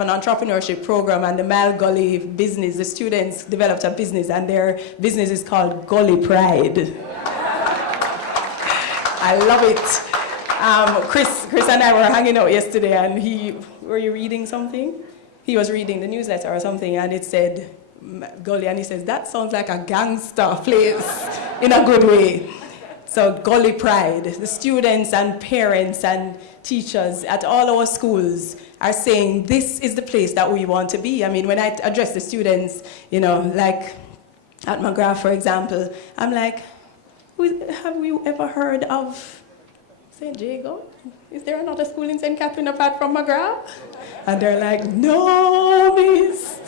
An entrepreneurship program, and the Mal Gully business, the students developed a business, and their business is called Gully Pride. I love it. Chris and I were hanging out yesterday, and were you reading something? He was reading the newsletter or something, and it said Gully, and he says, that sounds like a gangster place in a good way. So Gully Pride, the students and parents and teachers at all our schools are saying this is the place that we want to be. I mean, when I address the students, you know, like at McGrath, for example, I'm like, have you ever heard of St. Jago? Is there another school in St. Catherine apart from McGrath? And they're like, no, miss.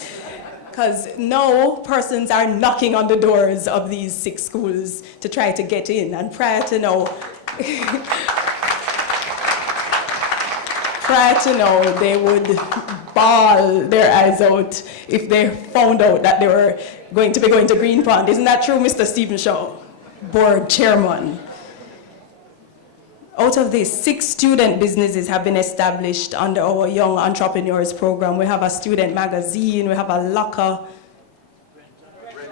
Because now persons are knocking on the doors of these 6 schools to try to get in. And prior to now, they would bawl their eyes out if they found out that they were going to be going to Green Pond. Isn't that true, Mr. Stephen Shaw, board chairman? Out of these, 6 student businesses have been established under our Young Entrepreneurs program. We have a student magazine, we have a locker,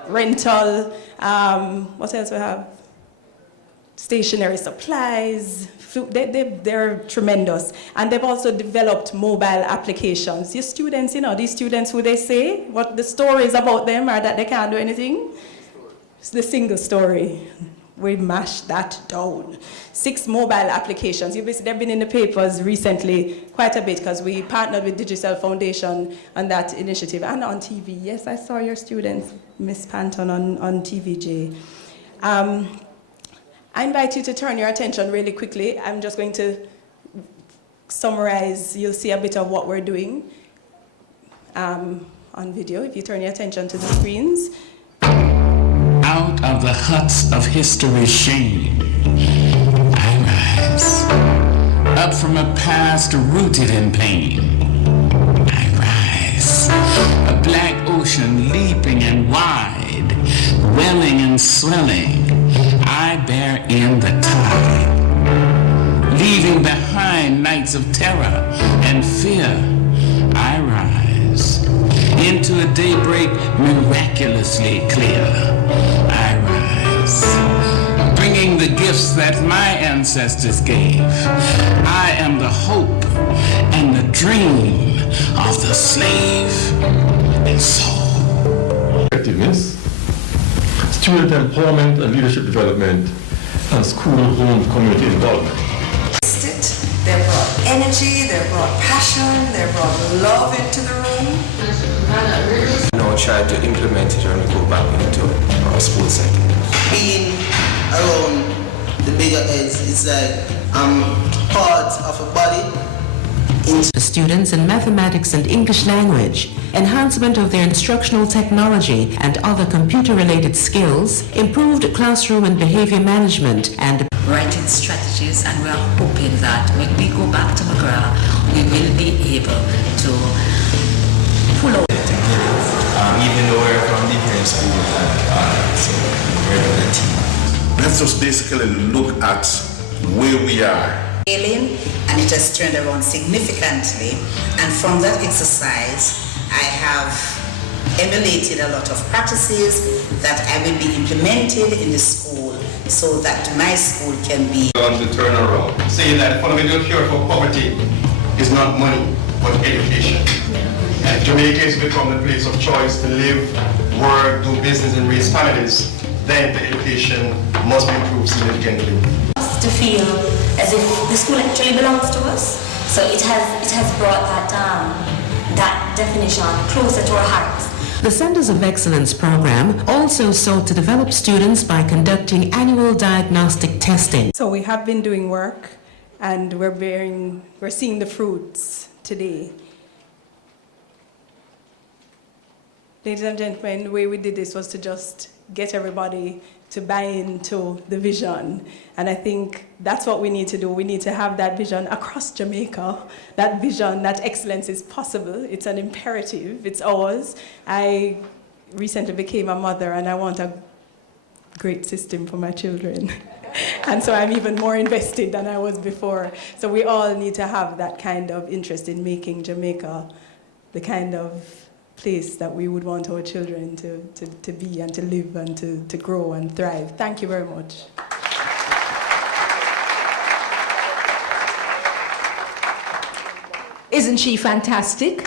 rental, what else we have? Stationery supplies. They're tremendous. And they've also developed mobile applications. Your students, you know, these students who they say, what the stories about them are that they can't do anything. It's the single story. We mashed that down. 6 mobile applications. They've been in the papers recently quite a bit because we partnered with Digital Foundation on that initiative and on TV. Yes, I saw your students, Miss Panton, on TVJ. I invite you to turn your attention really quickly. I'm just going to summarize. You'll see a bit of what we're doing on video if you turn your attention to the screens. Out of the huts of history's shame, I rise. Up from a past rooted in pain, I rise. A black ocean leaping and wide, welling and swelling, I bear in the tide. Leaving behind nights of terror and fear, I rise. Into a daybreak miraculously clear, I rise. Bringing the gifts that my ancestors gave. I am the hope and the dream of the slave and soul. Effectiveness, student empowerment and leadership development, and school-home community involvement. They brought energy, they brought passion, they brought love into the room. Now try to implement it when we go back into our school setting. Being around the bigger heads is like part of a body. Students in mathematics and English language, enhancement of their instructional technology and other computer-related skills, improved classroom and behavior management, and writing strategies, and we are hoping that when we go back to McGrath, we will be able to pull out. Even though we're from different schools, so we're the team. Let's just basically look at where we are. And it has turned around significantly. And from that exercise, I have emulated a lot of practices that I will be implemented in the school so that my school can be on the turnaround. Saying that fundamental cure for poverty is not money, but education. And Jamaica has become the place of choice to live, work, do business, and raise families. Then the education must be improved significantly. To feel as if the school actually belongs to us, so it has brought that definition closer to our hearts. The Centers of Excellence program also sought to develop students by conducting annual diagnostic testing. So we have been doing work, and we're seeing the fruits today. Ladies and gentlemen, the way we did this was to just get everybody to buy into the vision. And I think that's what we need to do. We need to have that vision across Jamaica, that vision, that excellence is possible. It's an imperative, it's ours. I recently became a mother and I want a great system for my children. And so I'm even more invested than I was before. So we all need to have that kind of interest in making Jamaica the kind of place that we would want our children to be and to live and to grow and thrive. Thank you very much. Isn't she fantastic?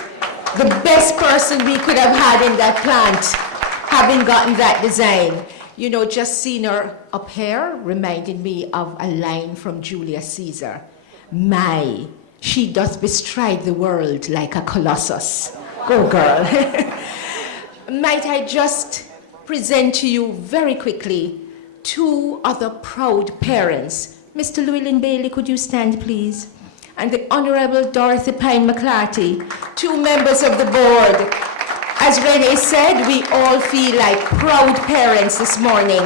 The best person we could have had in that plant, having gotten that design. You know, just seeing her up here reminded me of a line from Julius Caesar. My, she doth bestride the world like a colossus. Go girl. Might I just present to you very quickly 2 other proud parents. Mr. Llewellyn Bailey, could you stand please? And the Honorable Dorothy Pine McClarty, 2 members of the board. As Renee said, we all feel like proud parents this morning.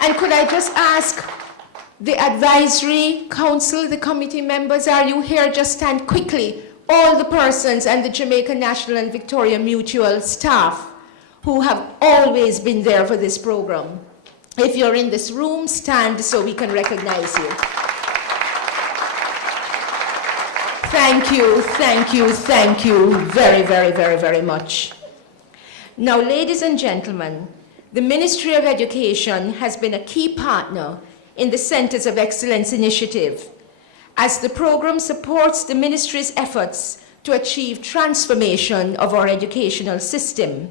And could I just ask the advisory council, the committee members, are you here? Just stand quickly. All the persons and the Jamaica National and Victoria Mutual staff who have always been there for this program. If you're in this room, stand so we can recognize you. Thank you, thank you, thank you very, very, very, very much. Now, ladies and gentlemen, the Ministry of Education has been a key partner in the Centers of Excellence initiative, as the program supports the ministry's efforts to achieve transformation of our educational system.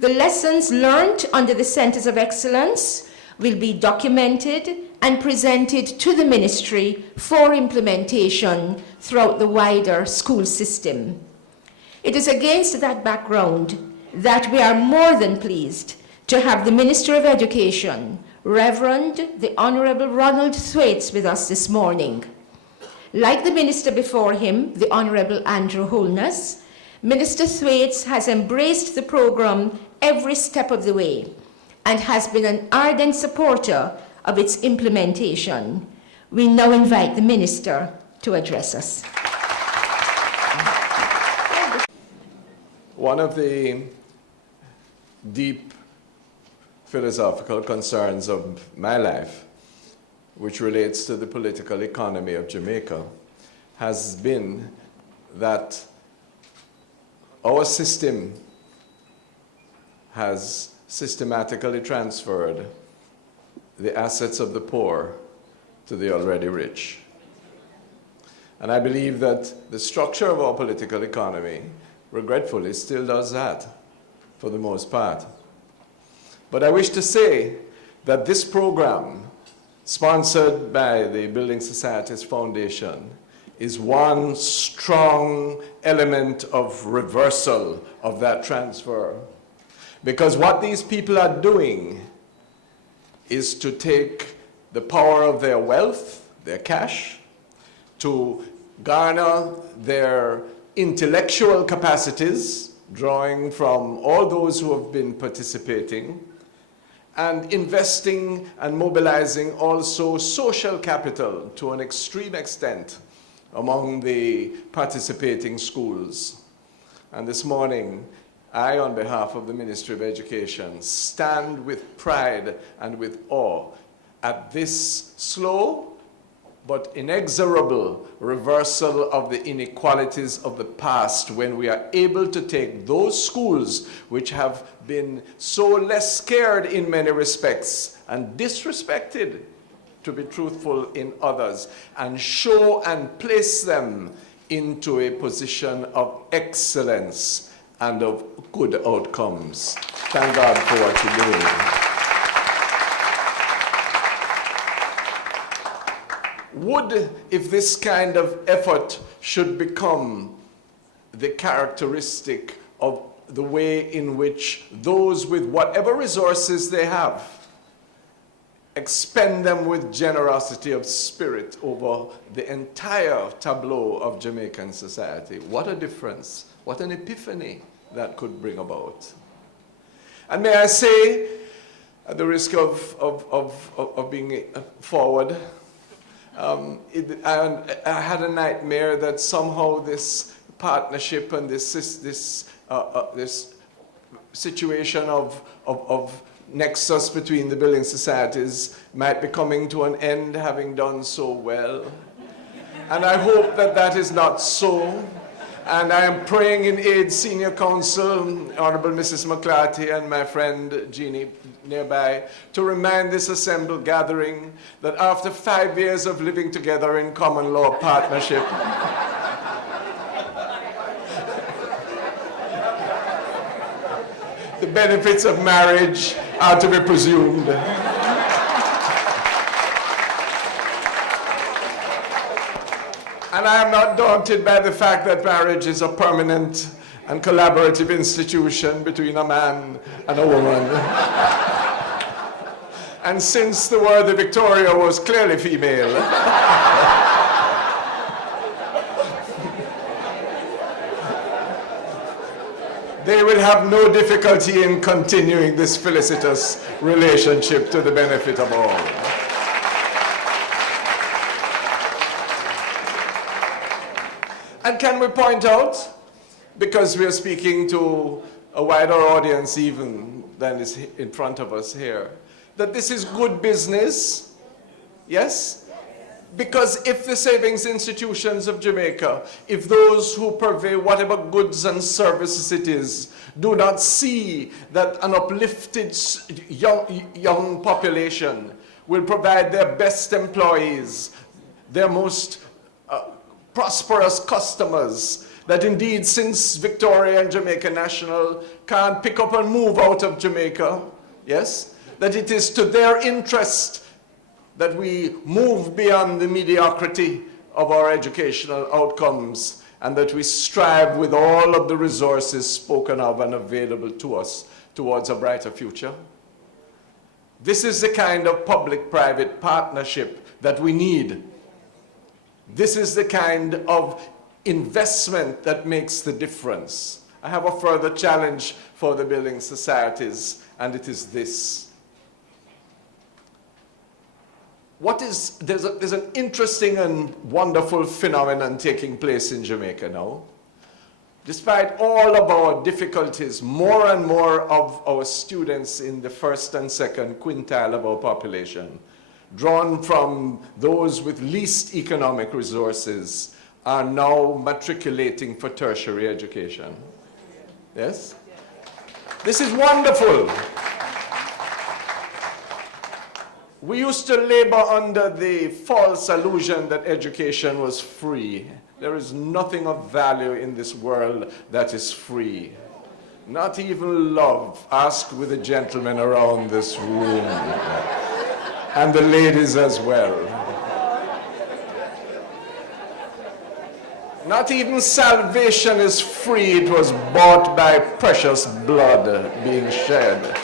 The lessons learned under the Centers of Excellence will be documented and presented to the ministry for implementation throughout the wider school system. It is against that background that we are more than pleased to have the Minister of Education, Reverend the Honorable Ronald Thwaites, with us this morning. Like the minister before him, the Honorable Andrew Holness, Minister Thwaites has embraced the program every step of the way and has been an ardent supporter of its implementation. We now invite the minister to address us. One of the deep philosophical concerns of my life, which relates to the political economy of Jamaica, has been that our system has systematically transferred the assets of the poor to the already rich. And I believe that the structure of our political economy, regretfully, still does that for the most part. But I wish to say that this program, sponsored by the Building Societies Foundation, is one strong element of reversal of that transfer. Because what these people are doing is to take the power of their wealth, their cash, to garner their intellectual capacities, drawing from all those who have been participating, and investing and mobilizing also social capital to an extreme extent among the participating schools. And this morning, I, on behalf of the Ministry of Education, stand with pride and with awe at this slow but inexorable reversal of the inequalities of the past, when we are able to take those schools which have been so less scared in many respects and disrespected, to be truthful, in others, and show and place them into a position of excellence and of good outcomes. Thank God for what you're doing. Would, if this kind of effort should become the characteristic of the way in which those with whatever resources they have expend them with generosity of spirit over the entire tableau of Jamaican society, what a difference, what an epiphany that could bring about. And may I say, at the risk of being forward, I had a nightmare that somehow this partnership and this situation of nexus between the building societies might be coming to an end, having done so well. And I hope that that is not so. And I am praying in aid Senior Counsel, Honorable Mrs. McClarty and my friend Jeannie nearby, to remind this assembled gathering that after 5 years of living together in common law partnership, the benefits of marriage are to be presumed. And I am not daunted by the fact that marriage is a permanent and collaborative institution between a man and a woman. And since the worthy Victoria was clearly female, they will have no difficulty in continuing this felicitous relationship to the benefit of all. And can we point out, because we are speaking to a wider audience even than is in front of us here, that this is good business? Yes? Because if the savings institutions of Jamaica, if those who purvey whatever goods and services it is, do not see that an uplifted young population will provide their best employees, their most prosperous customers, that indeed since Victoria and Jamaica National can't pick up and move out of Jamaica, yes, that it is to their interest that we move beyond the mediocrity of our educational outcomes and that we strive with all of the resources spoken of and available to us towards a brighter future. This is the kind of public-private partnership that we need. This is the kind of investment that makes the difference. I have a further challenge for the building societies, and it is this. There's an interesting and wonderful phenomenon taking place in Jamaica now. Despite all of our difficulties, more and more of our students in the first and second quintile of our population, drawn from those with least economic resources, are now matriculating for tertiary education. Yes? This is wonderful. We used to labor under the false illusion that education was free. There is nothing of value in this world that is free. Not even love. Ask with the gentlemen around this room. And the ladies as well. Not even salvation is free. It was bought by precious blood being shed.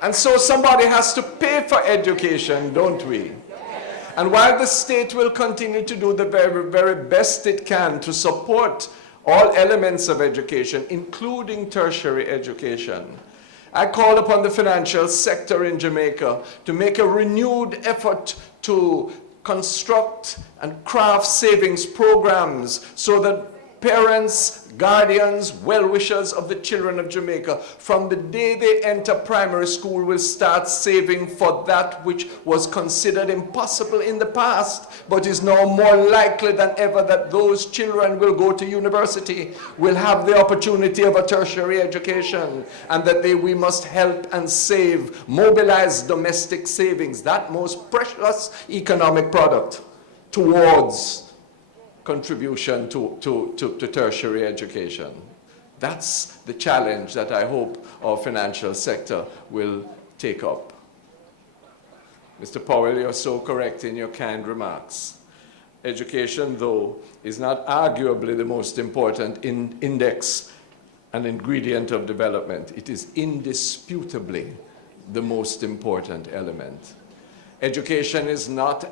And so somebody has to pay for education, don't we? And while the state will continue to do the very, very best it can to support all elements of education, including tertiary education, I call upon the financial sector in Jamaica to make a renewed effort to construct and craft savings programs so that parents, guardians, well-wishers of the children of Jamaica, from the day they enter primary school, will start saving for that which was considered impossible in the past, but is now more likely than ever that those children will go to university, will have the opportunity of a tertiary education, and that we must help and save, mobilize domestic savings, that most precious economic product, towards contribution to tertiary education. That's the challenge that I hope our financial sector will take up. Mr. Powell, you're so correct in your kind remarks. Education, though, is not arguably the most important index and ingredient of development. It is indisputably the most important element. Education is not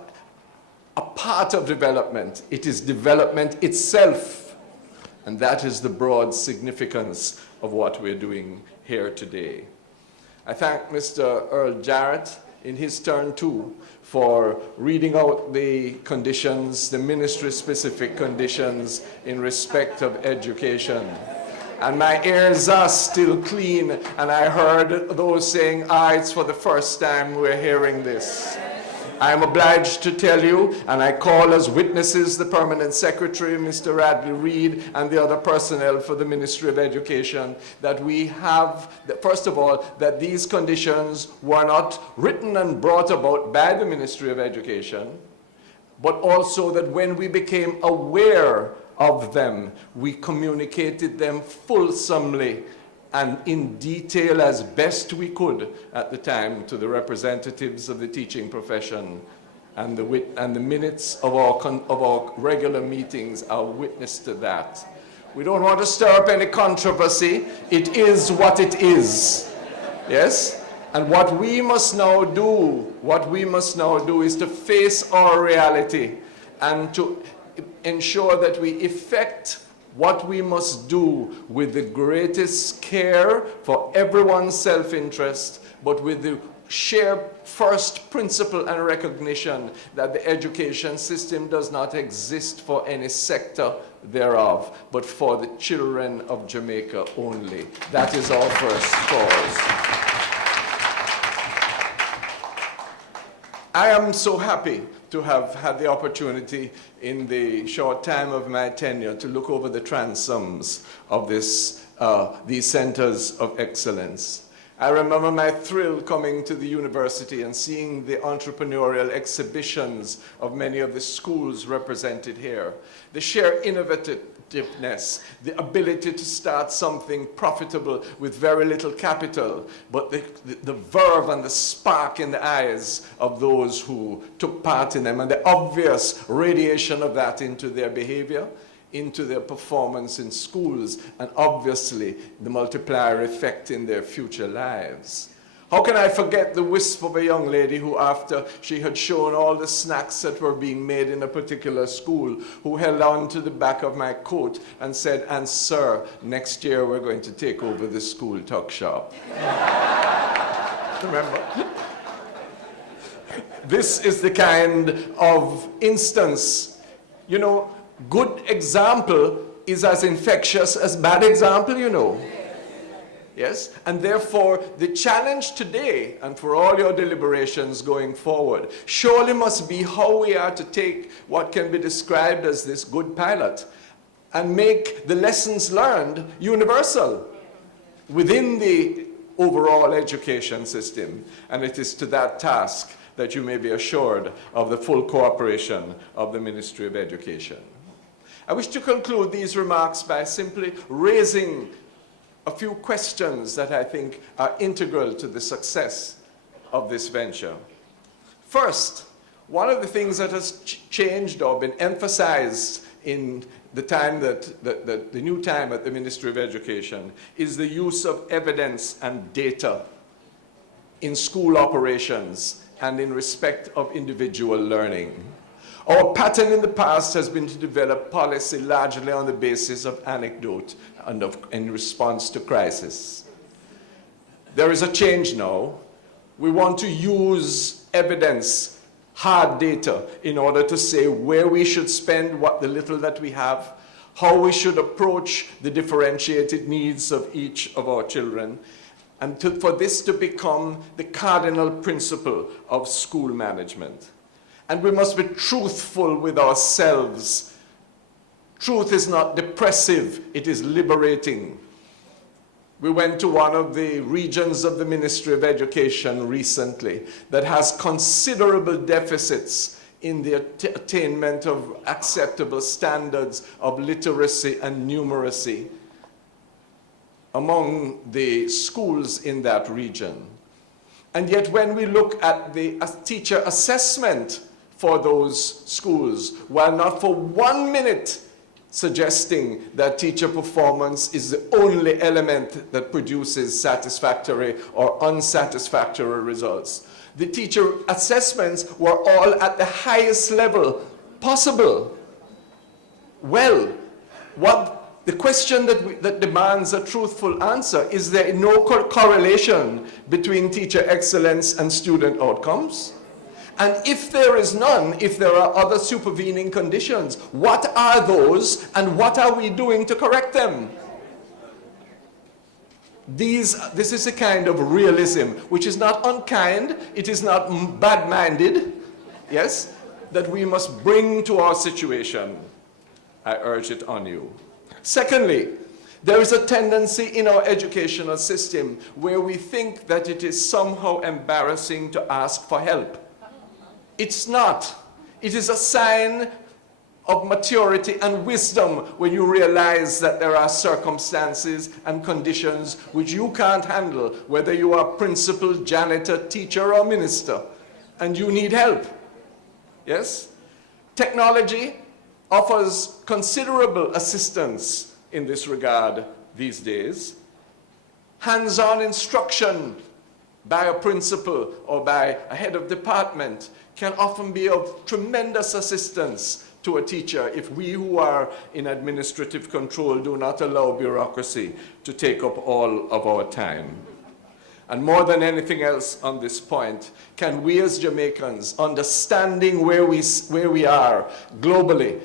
a part of development. It is development itself. And that is the broad significance of what we're doing here today. I thank Mr. Earl Jarrett in his turn too for reading out the conditions, the ministry-specific conditions in respect of education. And my ears are still clean, and I heard those saying, it's for the first time we're hearing this. I am obliged to tell you, and I call as witnesses the Permanent Secretary, Mr. Radley Reed, and the other personnel for the Ministry of Education, that we have, first of all, that these conditions were not written and brought about by the Ministry of Education, but also that when we became aware of them, we communicated them fulsomely and in detail as best we could at the time to the representatives of the teaching profession, and the minutes of our regular meetings are witness to that. We don't want to stir up any controversy. It is what it is. Yes? And what we must now do is to face our reality and to ensure that we effect what we must do with the greatest care for everyone's self-interest, but with the shared first principle and recognition that the education system does not exist for any sector thereof, but for the children of Jamaica only. That is our first cause. I am so happy to have had the opportunity in the short time of my tenure to look over the transoms of these centers of excellence. I remember my thrill coming to the university and seeing the entrepreneurial exhibitions of many of the schools represented here. The sheer innovativeness, the ability to start something profitable with very little capital, but the verve and the spark in the eyes of those who took part in them, and the obvious radiation of that into their behavior, into their performance in schools, and obviously the multiplier effect in their future lives. How can I forget the wisp of a young lady who, after she had shown all the snacks that were being made in a particular school, who held on to the back of my coat and said, "And sir, next year we're going to take over the school tuck shop." Remember? This is the kind of instance, you know, good example is as infectious as bad example, you know. Yes? And therefore, the challenge today, and for all your deliberations going forward, surely must be how we are to take what can be described as this good pilot and make the lessons learned universal within the overall education system. And it is to that task that you may be assured of the full cooperation of the Ministry of Education. I wish to conclude these remarks by simply raising a few questions that I think are integral to the success of this venture. First, one of the things that has changed or been emphasized in the time the new time at the Ministry of Education is the use of evidence and data in school operations and in respect of individual learning. Our pattern in the past has been to develop policy largely on the basis of anecdote and in response to crisis. There is a change now. We want to use evidence, hard data, in order to say where we should spend what the little that we have, how we should approach the differentiated needs of each of our children, and for this to become the cardinal principle of school management. And we must be truthful with ourselves. Truth is not depressive, it is liberating. We went to one of the regions of the Ministry of Education recently that has considerable deficits in the attainment of acceptable standards of literacy and numeracy among the schools in that region. And yet when we look at the teacher assessment for those schools, while not for 1 minute suggesting that teacher performance is the only element that produces satisfactory or unsatisfactory results, the teacher assessments were all at the highest level possible. Well, the question that demands a truthful answer is there no correlation between teacher excellence and student outcomes? And if there is none, if there are other supervening conditions, what are those and what are we doing to correct them? This is a kind of realism which is not unkind, it is not bad-minded, yes, that we must bring to our situation. I urge it on you. Secondly, there is a tendency in our educational system where we think that it is somehow embarrassing to ask for help. It's not. It is a sign of maturity and wisdom when you realize that there are circumstances and conditions which you can't handle, whether you are principal, janitor, teacher, or minister, and you need help. Yes? Technology offers considerable assistance in this regard these days. Hands-on instruction by a principal or by a head of department can often be of tremendous assistance to a teacher if we who are in administrative control do not allow bureaucracy to take up all of our time. And more than anything else on this point, can we as Jamaicans, understanding where we are globally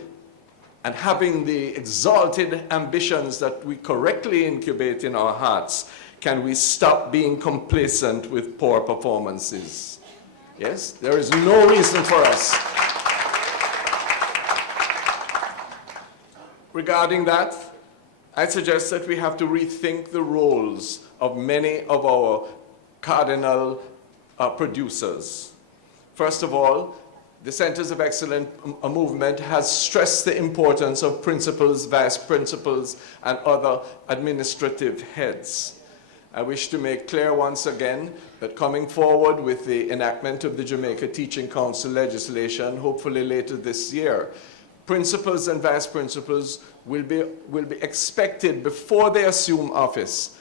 and having the exalted ambitions that we correctly incubate in our hearts, can we stop being complacent with poor performances? Yes, there is no reason for us. Regarding that, I suggest that we have to rethink the roles of many of our cardinal producers. First of all, the Centers of Excellence movement has stressed the importance of principals, vice principals, and other administrative heads. I wish to make clear once again that coming forward with the enactment of the Jamaica Teaching Council legislation, hopefully later this year, principals and vice principals will be expected before they assume office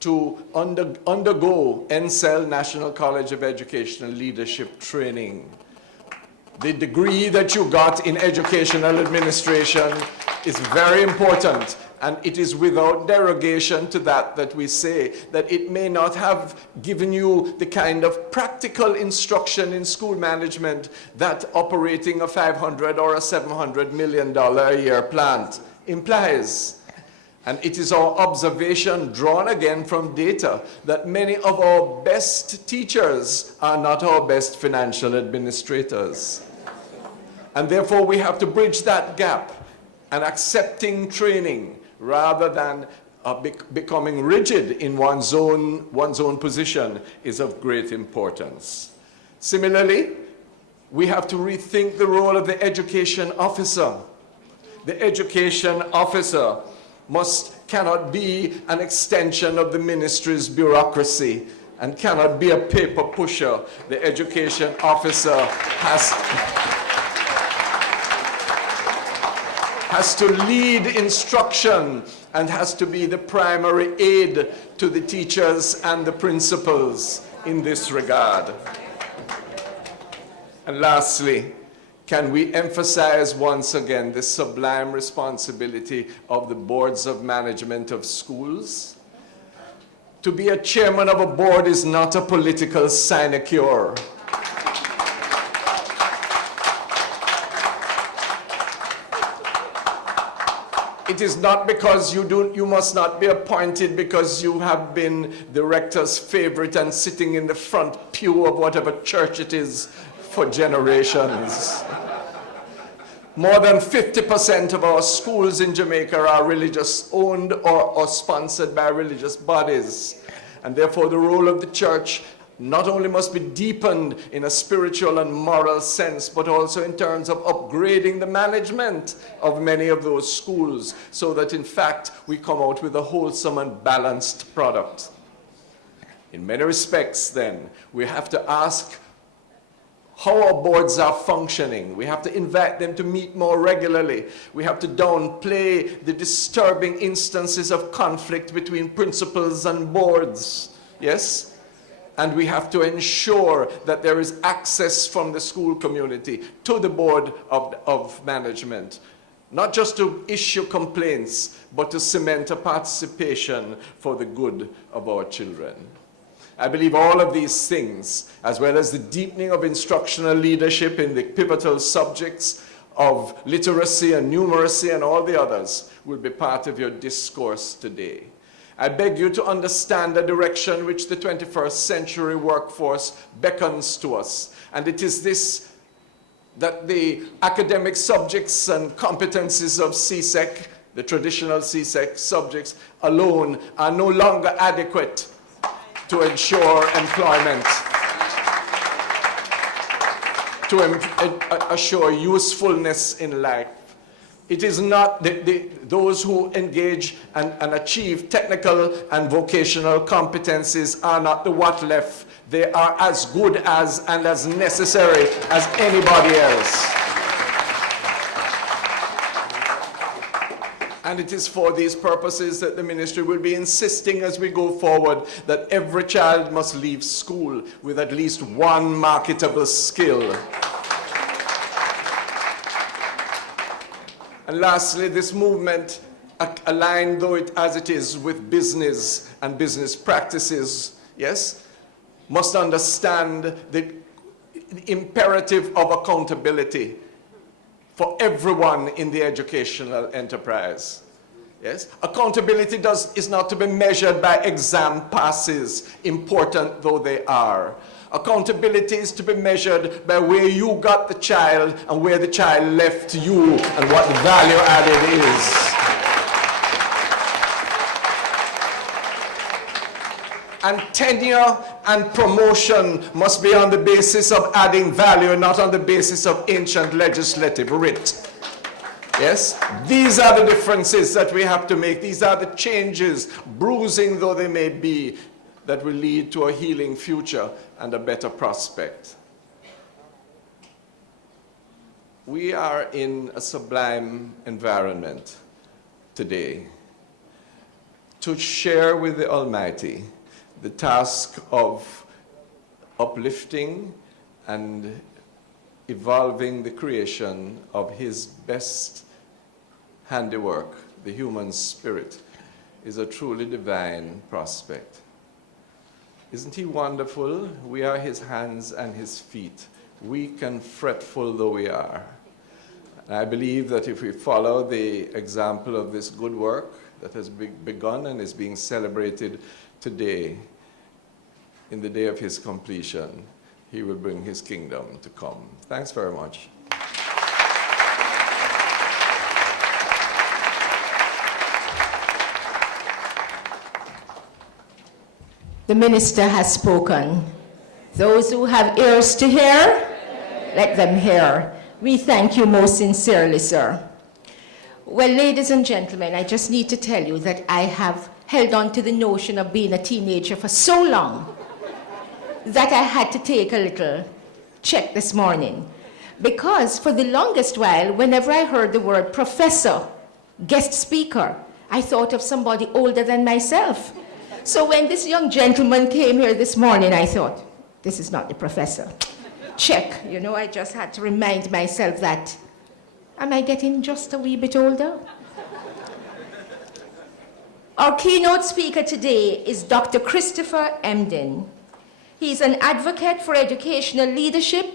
to undergo NCEL, National College of Educational Leadership training. The degree that you got in educational administration is very important, and it is without derogation to that we say that it may not have given you the kind of practical instruction in school management that operating a $500 or a $700 million a year plant implies. And it is our observation, drawn again from data, that many of our best teachers are not our best financial administrators. And therefore we have to bridge that gap, and accepting training rather than becoming rigid in one's own position is of great importance. Similarly, we have to rethink the role of the education officer. The education officer cannot be an extension of the ministry's bureaucracy and cannot be a paper pusher. The education officer has to lead instruction and has to be the primary aid to the teachers and the principals in this regard. And lastly, can we emphasize once again the sublime responsibility of the boards of management of schools? To be a chairman of a board is not a political sinecure. It is not because you must not be appointed because you have been the rector's favorite and sitting in the front pew of whatever church it is for generations. More than 50% of our schools in Jamaica are religious owned or sponsored by religious bodies. And therefore the role of the church not only must be deepened in a spiritual and moral sense, but also in terms of upgrading the management of many of those schools so that in fact we come out with a wholesome and balanced product. In many respects then, we have to ask how our boards are functioning. We have to invite them to meet more regularly. We have to downplay the disturbing instances of conflict between principals and boards. Yes? And we have to ensure that there is access from the school community to the board of management, not just to issue complaints, but to cement a participation for the good of our children. I believe all of these things, as well as the deepening of instructional leadership in the pivotal subjects of literacy and numeracy and all the others, will be part of your discourse today. I beg you to understand the direction which the 21st century workforce beckons to us. And it is this that the academic subjects and competencies of CSEC, the traditional CSEC subjects alone, are no longer adequate to ensure employment, to assure usefulness in life. It is not those who engage and achieve technical and vocational competencies are not the what left. They are as good as and as necessary as anybody else. And it is for these purposes that the ministry will be insisting as we go forward that every child must leave school with at least one marketable skill. And lastly, this movement, aligned though as it is with business and business practices, yes, must understand the imperative of accountability for everyone in the educational enterprise. Yes? Accountability is not to be measured by exam passes, important though they are. Accountability is to be measured by where you got the child and where the child left you and what the value added is. And tenure and promotion must be on the basis of adding value, not on the basis of ancient legislative writ. Yes? These are the differences that we have to make. These are the changes, bruising though they may be, that will lead to a healing future and a better prospect. We are in a sublime environment today to share with the Almighty the task of uplifting and evolving the creation of His best handiwork, the human spirit, is a truly divine prospect. Isn't He wonderful? We are His hands and His feet, weak and fretful though we are. And I believe that if we follow the example of this good work that has begun and is being celebrated today, in the day of His completion, He will bring His kingdom to come. Thanks very much. The minister has spoken. Those who have ears to hear, let them hear. We thank you most sincerely, sir. Well, ladies and gentlemen, I just need to tell you that I have held on to the notion of being a teenager for so long that I had to take a little check this morning. Because for the longest while, whenever I heard the word professor, guest speaker, I thought of somebody older than myself. So when this young gentleman came here this morning, I thought, this is not the professor. Check. You know, I just had to remind myself that, am I getting just a wee bit older? Our keynote speaker today is Dr. Christopher Emden. He's an advocate for educational leadership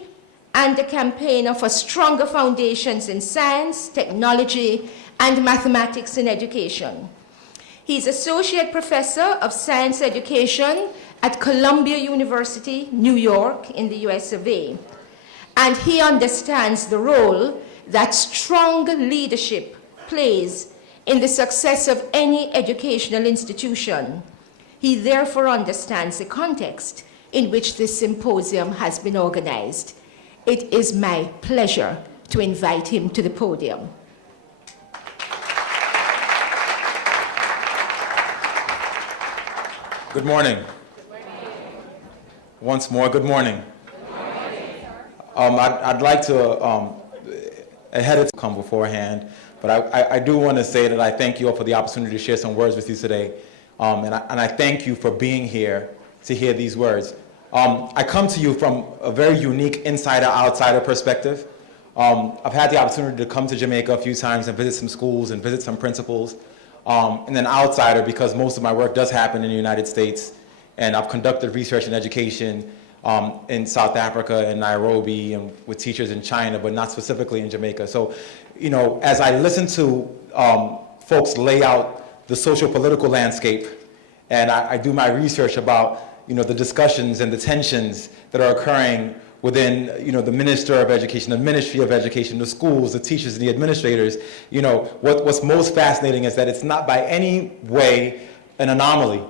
and a campaigner for stronger foundations in science, technology, and mathematics in education. He's Associate Professor of Science Education at Columbia University, New York, in the US of A. And he understands the role that strong leadership plays in the success of any educational institution. He therefore understands the context in which this symposium has been organized. It is my pleasure to invite him to the podium. Good morning. Once more, good morning. I'd like to, ahead of come beforehand, but I do want to say that I thank you all for the opportunity to share some words with you today. And I thank you for being here to hear these words. I come to you from a very unique insider-outsider perspective. I've had the opportunity to come to Jamaica a few times and visit some schools and visit some principals. And an outsider because most of my work does happen in the United States. And I've conducted research and education in South Africa and Nairobi and with teachers in China, but not specifically in Jamaica. So, you know, as I listen to folks lay out the social-political landscape, and I do my research about, you know, the discussions and the tensions that are occurring within, the Minister of Education, the Ministry of Education, the schools, the teachers, and the administrators, what's most fascinating is that it's not by any way an anomaly